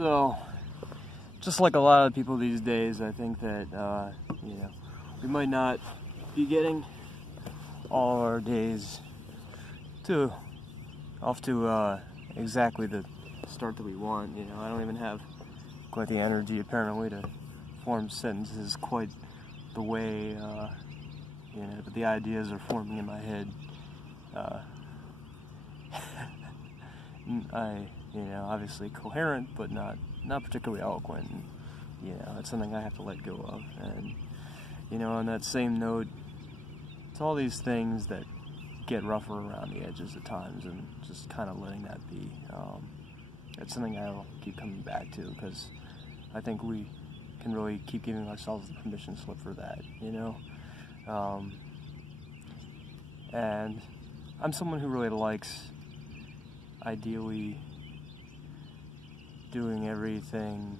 So, just like a lot of people these days, I think that, we might not be getting all our days off to exactly the start that we want. I don't even have quite the energy, apparently, to form sentences quite the way, but the ideas are forming in my head. Obviously coherent, but not particularly eloquent. And, it's something I have to let go of. And, on that same note, it's all these things that get rougher around the edges at times, and just kind of letting that be. It's something I'll keep coming back to, because I think we can really keep giving ourselves the permission slip for that, and I'm someone who really likes, ideally, doing everything,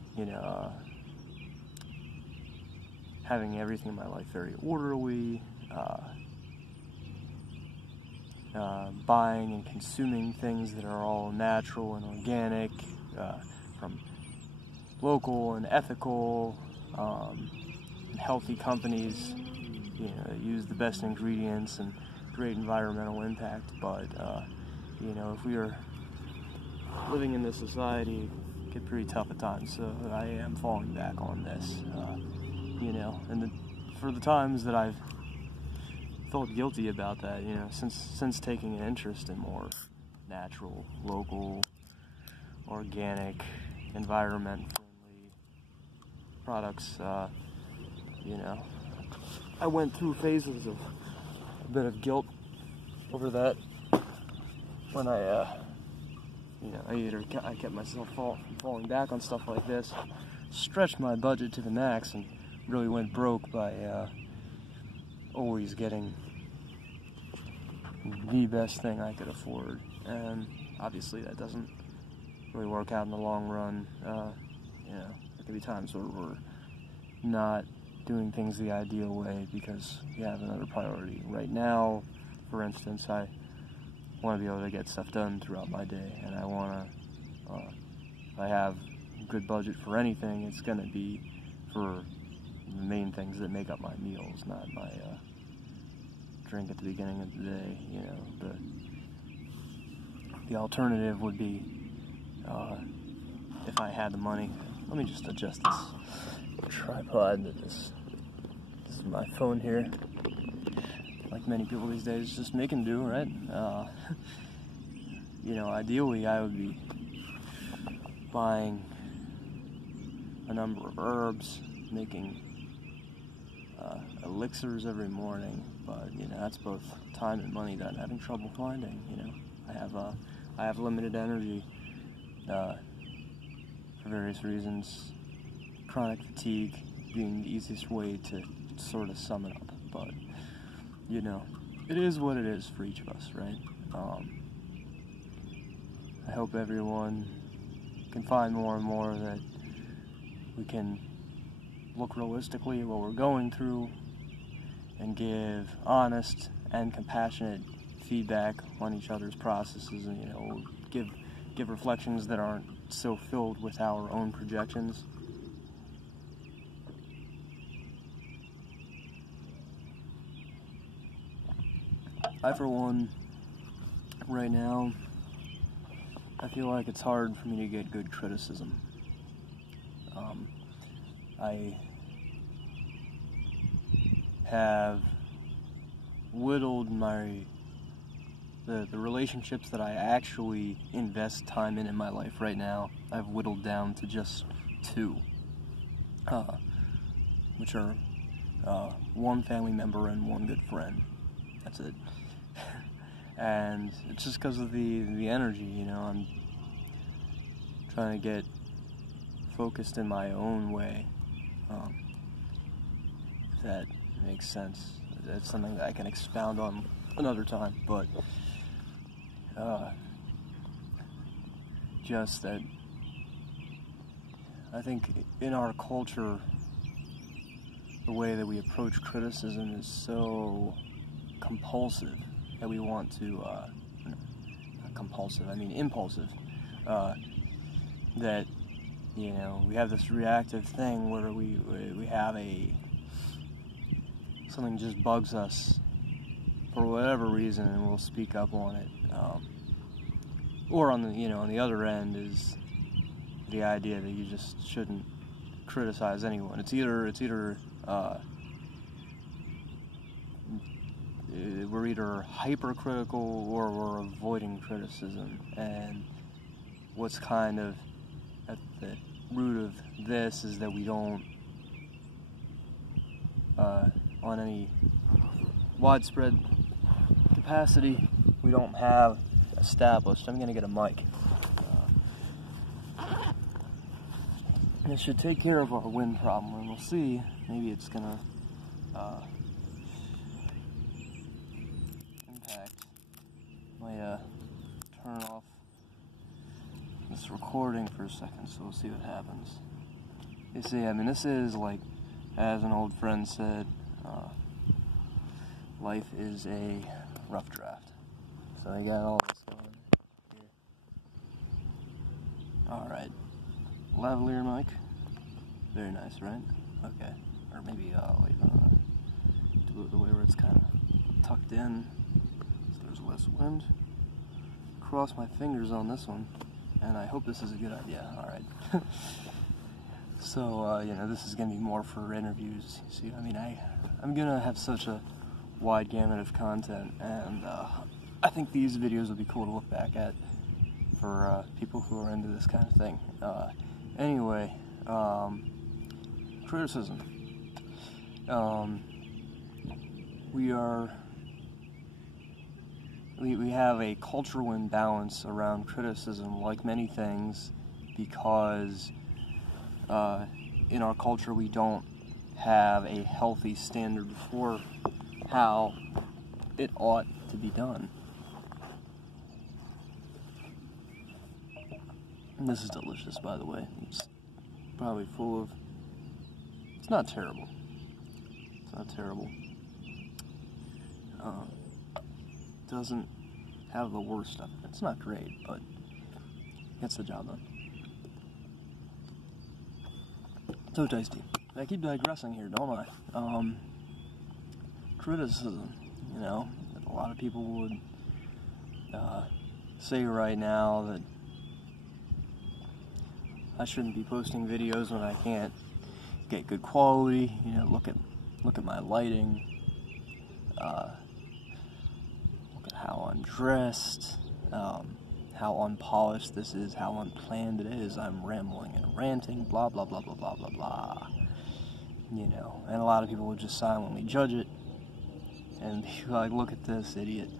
having everything in my life very orderly, buying and consuming things that are all natural and organic, from local and ethical, and healthy companies, that use the best ingredients and great environmental impact. But if we are living in this society, it get pretty tough at times. So I am falling back on this, and for the times that I've felt guilty about that, since taking an interest in more natural, local, organic, environment-friendly products, I went through phases of a bit of guilt over that when I kept myself falling back on stuff like this, stretched my budget to the max, and really went broke by always getting the best thing I could afford. And obviously that doesn't really work out in the long run. There could be times where we're not doing things the ideal way because we have another priority. Right now, for instance, I want to be able to get stuff done throughout my day, and I want to, if I have a good budget for anything, it's going to be for the main things that make up my meals, not my drink at the beginning of the day. The alternative would be, if I had the money. Let me just adjust this tripod to this. This is my phone here. Like many people these days, just make and do, right? Ideally I would be buying a number of herbs, making elixirs every morning, but that's both time and money that I'm having trouble finding. I have limited energy for various reasons. Chronic fatigue being the easiest way to sort of sum it up, but it is what it is for each of us, right? I hope everyone can find more and more that we can look realistically at what we're going through and give honest and compassionate feedback on each other's processes, and give reflections that aren't so filled with our own projections. I, for one, right now, I feel like it's hard for me to get good criticism. I have whittled the relationships that I actually invest time in my life right now. I've whittled down to just 2, which are one family member and one good friend. That's it. And it's just because of the energy, I'm trying to get focused in my own way, if that makes sense. It's something that I can expound on another time, but just that I think in our culture, the way that we approach criticism is so compulsive that we want to, not compulsive, I mean impulsive, that you know, we have this reactive thing where we have something just bugs us for whatever reason, and we'll speak up on it. Or on the other end is the idea that you just shouldn't criticize anyone. It's either we're either hypercritical or we're avoiding criticism. And what's kind of at the root of this is that we don't, on any widespread capacity, we don't have established. I'm going to get a mic. And it should take care of our wind problem, and we'll see. Maybe it's going to impact. Might turn off this recording for a second, so we'll see what happens. You see, I mean, this is like, as an old friend said, life is a rough draft. So I got all this going here. Alright. Lavalier mic. Very nice, right? Okay. Or maybe I'll even do it the way where it's kind of tucked in so there's less wind. Cross my fingers on this one, and I hope this is a good idea. Alright. So, this is going to be more for interviews. See, I mean, I'm going to have such a wide gamut of content, and I think these videos will be cool to look back at for people who are into this kind of thing. Anyway, criticism. We have a cultural imbalance around criticism, like many things, because in our culture we don't have a healthy standard for how it ought to be done. And this is delicious, by the way. It's probably full of... It's not terrible. It's not terrible. Doesn't have the worst stuff. It's not great, but gets the job done. So tasty. I keep digressing here, don't I? Criticism, a lot of people would say right now that I shouldn't be posting videos when I can't get good quality. Look at my lighting. Look at how I'm dressed. How unpolished this is. How unplanned it is. I'm rambling and ranting. Blah blah blah blah blah blah blah. And a lot of people would just silently judge it and be like, "Look at this idiot,"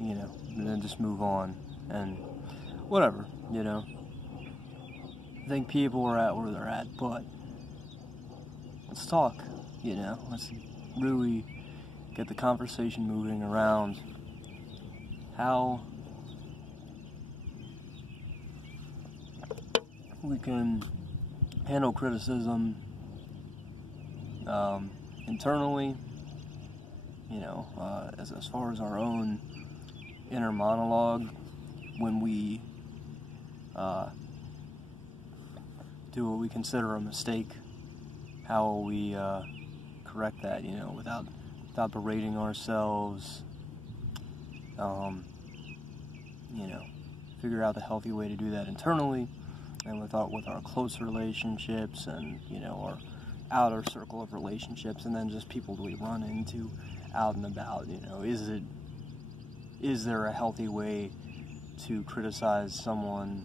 and then just move on and whatever. I think people are at where they're at, but let's talk, let's really get the conversation moving around how we can handle criticism internally, as far as our own inner monologue when we do what we consider a mistake. How will we correct that, without berating ourselves, figure out the healthy way to do that internally, and with our close relationships and, our outer circle of relationships, and then just people that we run into out and about, is there a healthy way to criticize someone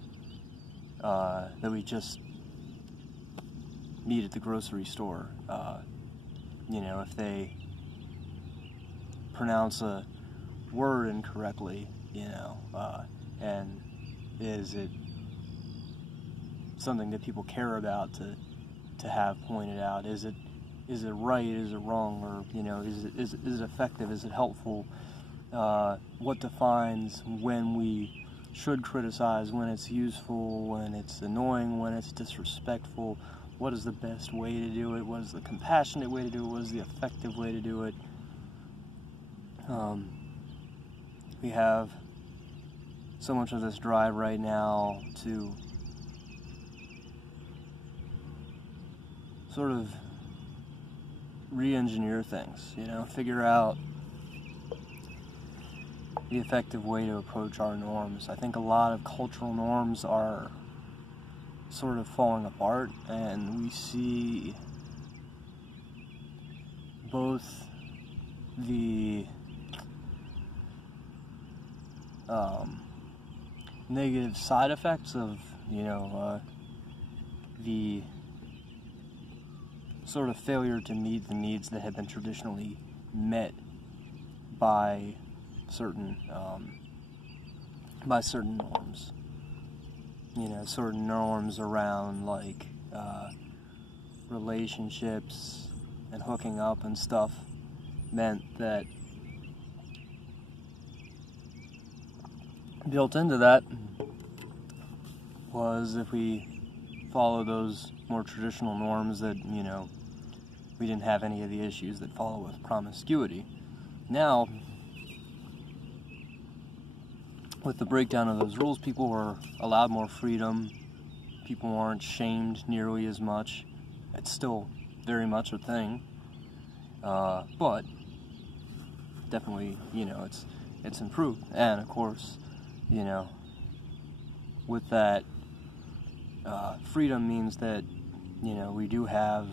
that we just meet at the grocery store? If they pronounce a word incorrectly, and is it something that people care about to have pointed out? Is it right? Is it wrong? Or is it effective? Is it helpful? What defines when we should criticize? When it's useful? When it's annoying? When it's disrespectful? What is the best way to do it? What is the compassionate way to do it? What is the effective way to do it? We have so much of this drive right now to sort of re-engineer things, figure out the effective way to approach our norms. I think a lot of cultural norms are sort of falling apart, and we see both the negative side effects of, the sort of failure to meet the needs that have been traditionally met by certain norms. Certain norms around like relationships and hooking up and stuff meant that built into that was, if we follow those more traditional norms, that we didn't have any of the issues that follow with promiscuity. Now, with the breakdown of those rules, people were allowed more freedom. People weren't shamed nearly as much. It's still very much a thing, but definitely, it's improved. And of course, with that freedom means that we do have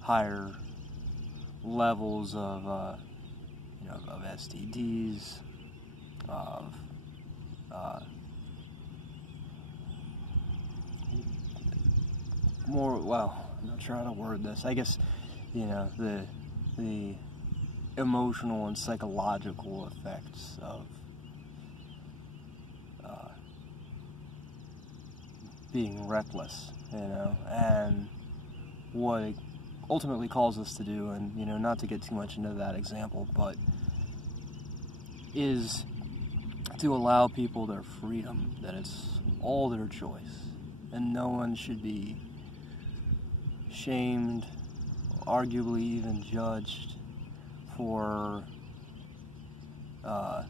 higher levels of of STDs, of more, well, I'm not sure how to word this. I guess, the emotional and psychological effects of being reckless, and what it ultimately calls us to do, and, not to get too much into that example, but is to allow people their freedom, that it's all their choice, and no one should be shamed, arguably even judged for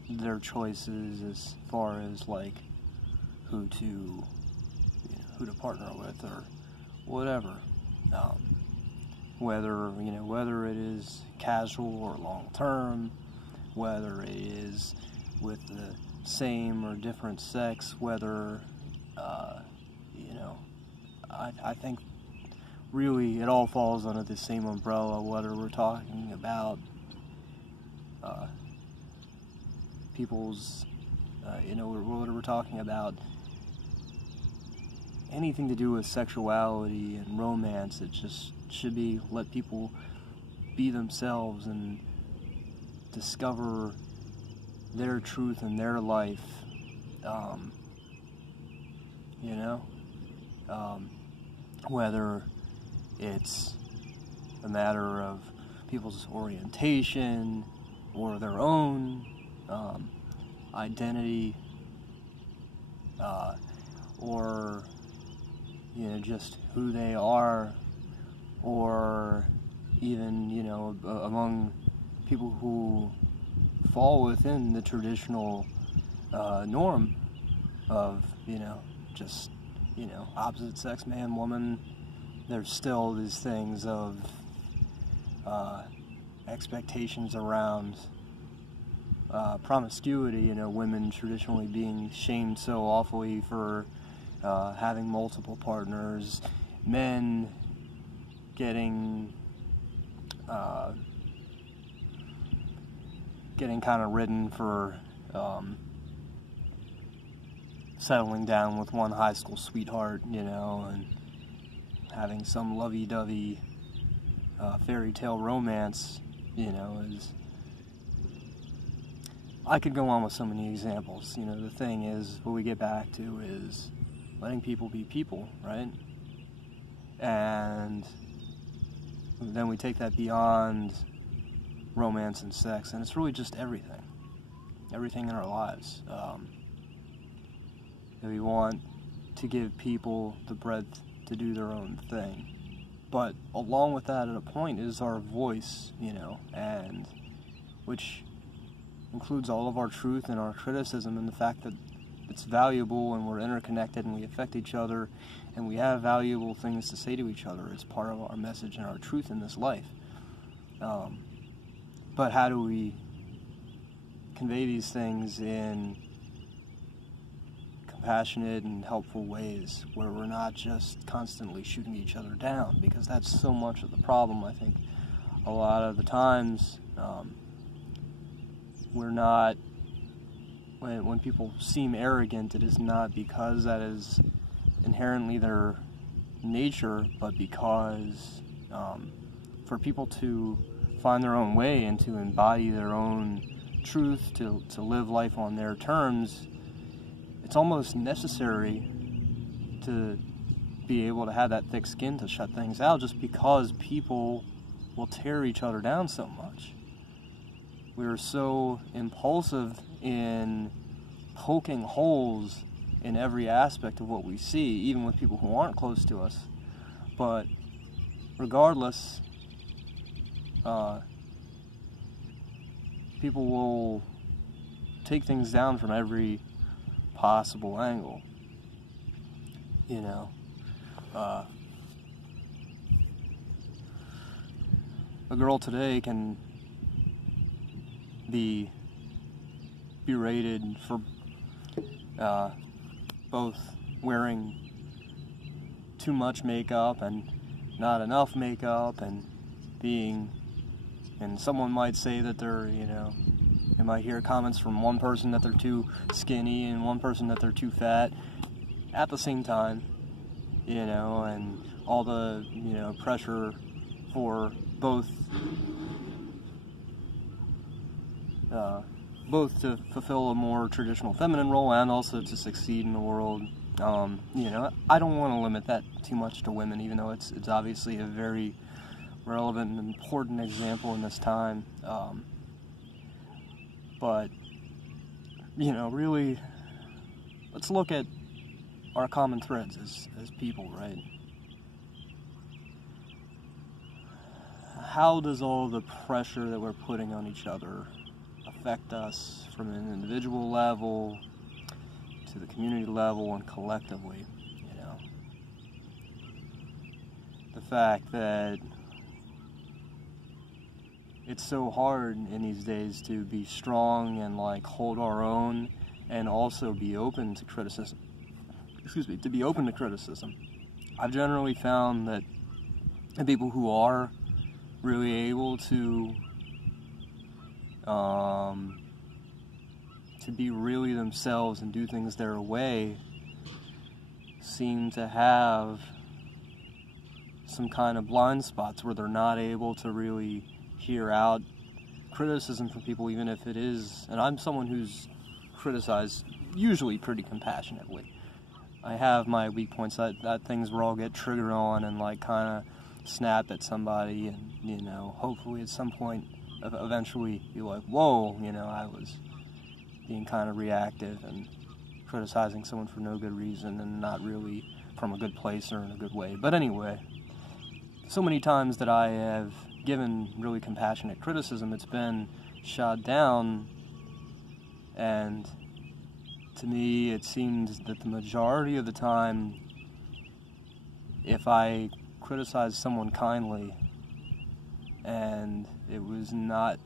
their choices as far as like who to partner with or whatever, whether it is casual or long term, whether it is with the same or different sex, whether I think really it all falls under the same umbrella, whether we're talking about people's whether we're talking about anything to do with sexuality and romance. It just should be let people be themselves and discover their truth in their life, whether it's a matter of people's orientation or their own identity, or just who they are, or even among people who fall within the traditional norm of just opposite sex, man, woman. There's still these things of expectations around promiscuity, women traditionally being shamed so awfully for having multiple partners, men getting kind of ridden for settling down with one high school sweetheart, and having some lovey-dovey fairy tale romance, is... I could go on with so many examples. The thing is, what we get back to is letting people be people, right? And then we take that beyond romance and sex, and it's really just everything in our lives. We want to give people the breadth to do their own thing, but along with that, at a point, is our voice, and which includes all of our truth and our criticism, and the fact that it's valuable and we're interconnected and we affect each other, and we have valuable things to say to each other. It's part of our message and our truth in this life. But how do we convey these things in compassionate and helpful ways where we're not just constantly shooting each other down? Because that's so much of the problem. I think a lot of the times we're not, when people seem arrogant, it is not because that is inherently their nature, but because for people to find their own way and to embody their own truth, to live life on their terms, it's almost necessary to be able to have that thick skin to shut things out, just because people will tear each other down so much. We're so impulsive in poking holes in every aspect of what we see, even with people who aren't close to us. But regardless, people will take things down from every possible angle. You know, a girl today can be berated for both wearing too much makeup and not enough makeup, and someone might say that they're, you might hear comments from one person that they're too skinny and one person that they're too fat at the same time, and all the, pressure for both to fulfill a more traditional feminine role and also to succeed in the world. I don't want to limit that too much to women, even though it's obviously a very relevant and important example in this time. But, really, let's look at our common threads as people, right? How does all the pressure that we're putting on each other affect us from an individual level to the community level and collectively? The fact that it's so hard in these days to be strong and hold our own and also be open to criticism. To be open to criticism. I've generally found that the people who are really able to be really themselves and do things their way seem to have some kind of blind spots where they're not able to really hear out criticism from people, even if it is, and I'm someone who's criticized usually pretty compassionately. I have my weak points, that things where I'll get triggered on and kind of snap at somebody, and hopefully at some point eventually be like, whoa, I was being kind of reactive and criticizing someone for no good reason and not really from a good place or in a good way. But anyway, so many times that I have given really compassionate criticism, it's been shot down, and to me it seems that the majority of the time, if I criticize someone kindly and it was not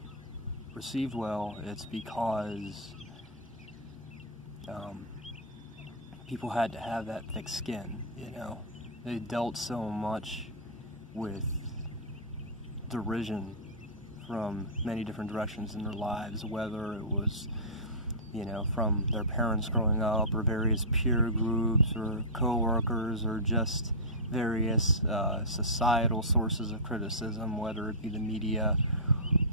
received well, it's because people had to have that thick skin. They dealt so much with derision from many different directions in their lives, whether it was from their parents growing up, or various peer groups, or co-workers, or just various societal sources of criticism, whether it be the media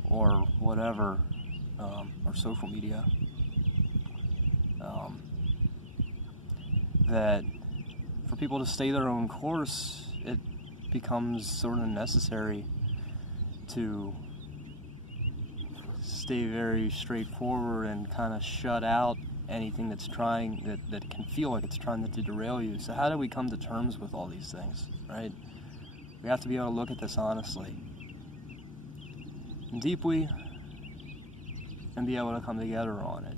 or whatever, or social media, that for people to stay their own course, it becomes sort of necessary to stay very straightforward and kind of shut out anything that's that can feel like it's trying to derail you. So how do we come to terms with all these things, right? We have to be able to look at this honestly and deeply and be able to come together on it.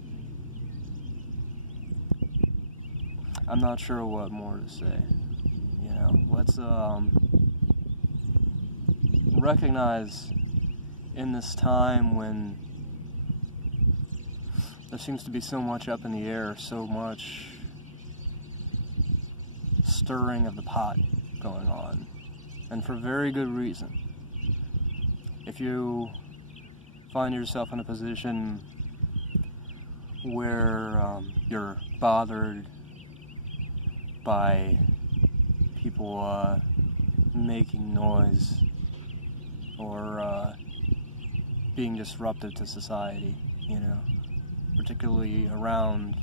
I'm not sure what more to say. let's recognize in this time when there seems to be so much up in the air, so much stirring of the pot going on, and for very good reason. If you find yourself in a position where you're bothered by people making noise or being disruptive to society, particularly around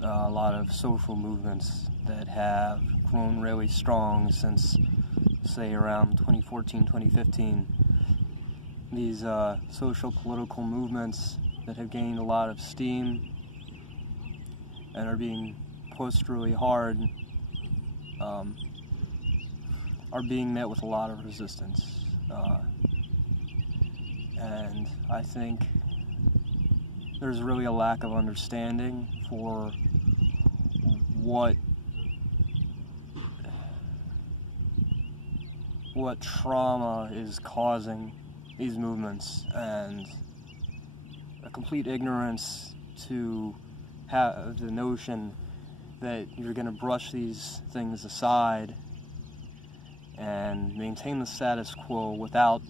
a lot of social movements that have grown really strong since, say, around 2014, 2015. These social political movements that have gained a lot of steam and are being pushed really hard are being met with a lot of resistance. And I think there's really a lack of understanding for what trauma is causing these movements, and a complete ignorance to have the notion that you're going to brush these things aside and maintain the status quo without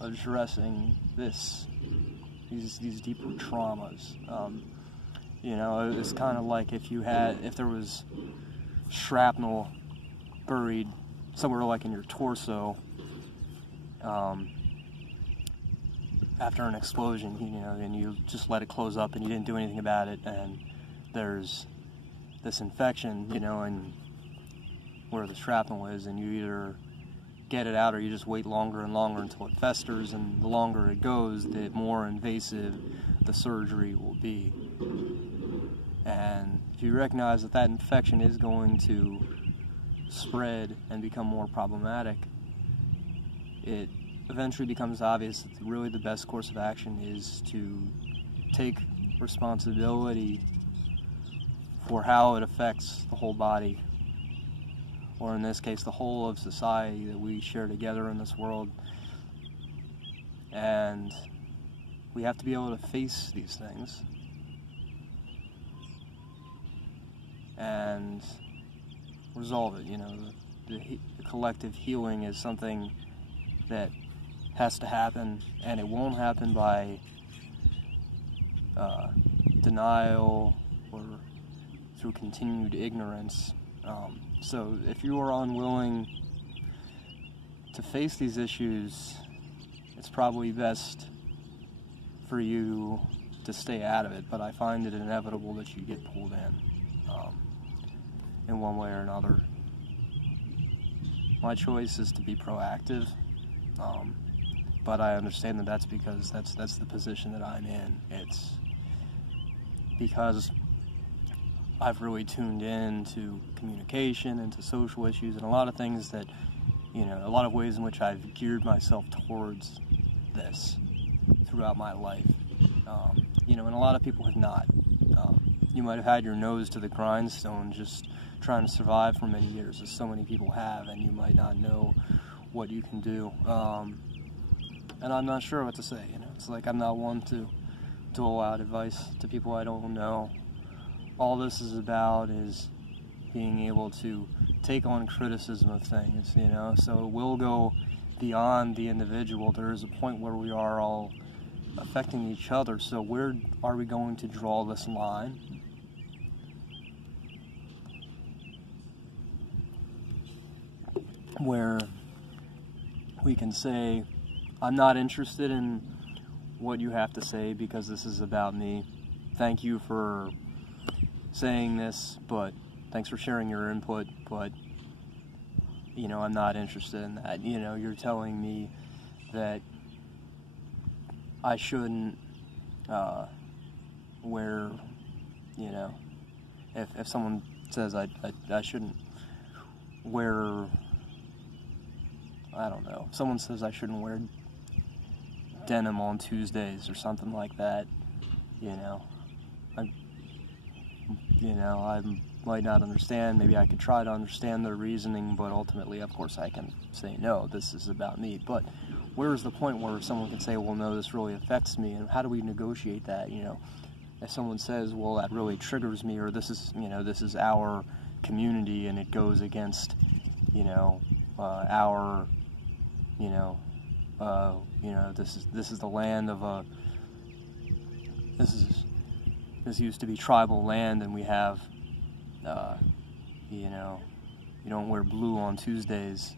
addressing these deeper traumas. It's kind of like if there was shrapnel buried somewhere like in your torso after an explosion, and you just let it close up and you didn't do anything about it, and there's this infection, and where the shrapnel is, and you either get it out or you just wait longer and longer until it festers, and the longer it goes, the more invasive the surgery will be. And if you recognize that infection is going to spread and become more problematic, it eventually becomes obvious that really the best course of action is to take responsibility for how it affects the whole body, or in this case, the whole of society that we share together in this world. And we have to be able to face these things and resolve it. The collective healing is something that has to happen, and it won't happen by denial or through continued ignorance. So if you are unwilling to face these issues, it's probably best for you to stay out of it, but I find it inevitable that you get pulled in one way or another. My choice is to be proactive, but I understand that that's because that's the position that I'm in. It's because I've really tuned in to communication and to social issues and a lot of things that, a lot of ways in which I've geared myself towards this throughout my life. And a lot of people have not. You might have had your nose to the grindstone just trying to survive for many years, as so many people have, and you might not know what you can do. And I'm not sure what to say. It's like I'm not one to dole out advice to people I don't know. All this is about is being able to take on criticism of things, so we'll go beyond the individual. There is a point where we are all affecting each other, so where are we going to draw this line? Where we can say, I'm not interested in what you have to say because this is about me. Thank you for saying this, but thanks for sharing your input, but I'm not interested in that. You're telling me that I shouldn't wear, if someone says I shouldn't wear, I don't know, if someone says I shouldn't wear denim on Tuesdays or something like that, I'm might not understand. Maybe I could try to understand their reasoning, but ultimately, of course, I can say, no, this is about me. But where is the point where someone can say, well, no, this really affects me, and how do we negotiate that? You know, if someone says, well, that really triggers me, or this is, you know, this is our community, and it goes against, you know, our, this is the land of a, this used to be tribal land, and we have, you know, you don't wear blue on Tuesdays.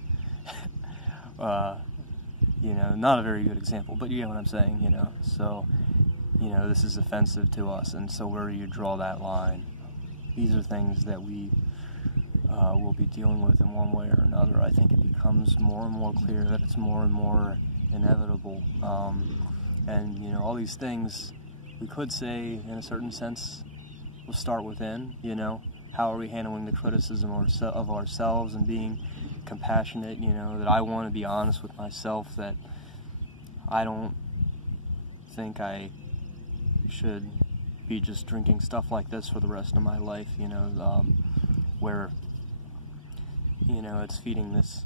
You know, not a very good example, but you get what I'm saying, you know. So, you know, this is offensive to us, and so where do you draw that line? These are things that we will be dealing with in one way or another. I think it becomes more and more clear that it's more and more inevitable. And, you know, all these things, we could say, in a certain sense, will start within, you know. How are we handling the criticism of ourselves and being compassionate, you know, that I want to be honest with myself, that I don't think I should be just drinking stuff like this for the rest of my life, you know, where, you know, it's feeding this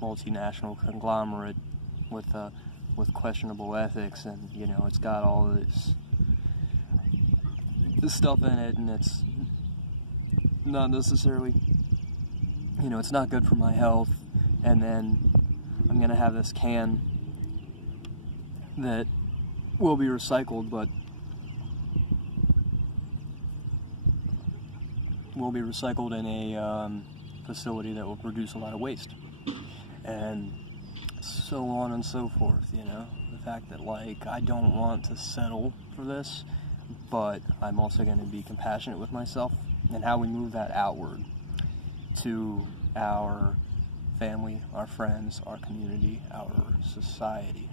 multinational conglomerate with questionable ethics, and, you know, it's got all this stuff in it, and it's not necessarily, you know, it's not good for my health. And then I'm gonna have this can that will be recycled, but will be recycled in a facility that will produce a lot of waste, and so on and so forth, you know. The fact that, like, I don't want to settle for this, but I'm also going to be compassionate with myself, and how we move that outward to our family, our friends, our community, our society.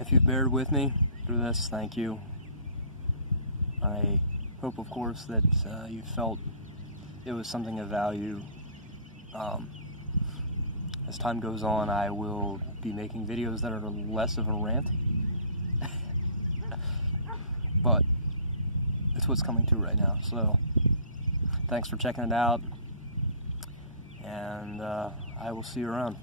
If you've bared with me through this, thank you. I hope, of course, that you felt it was something of value. As time goes on, I will be making videos that are less of a rant. But it's what's coming through right now. So thanks for checking it out, and I will see you around.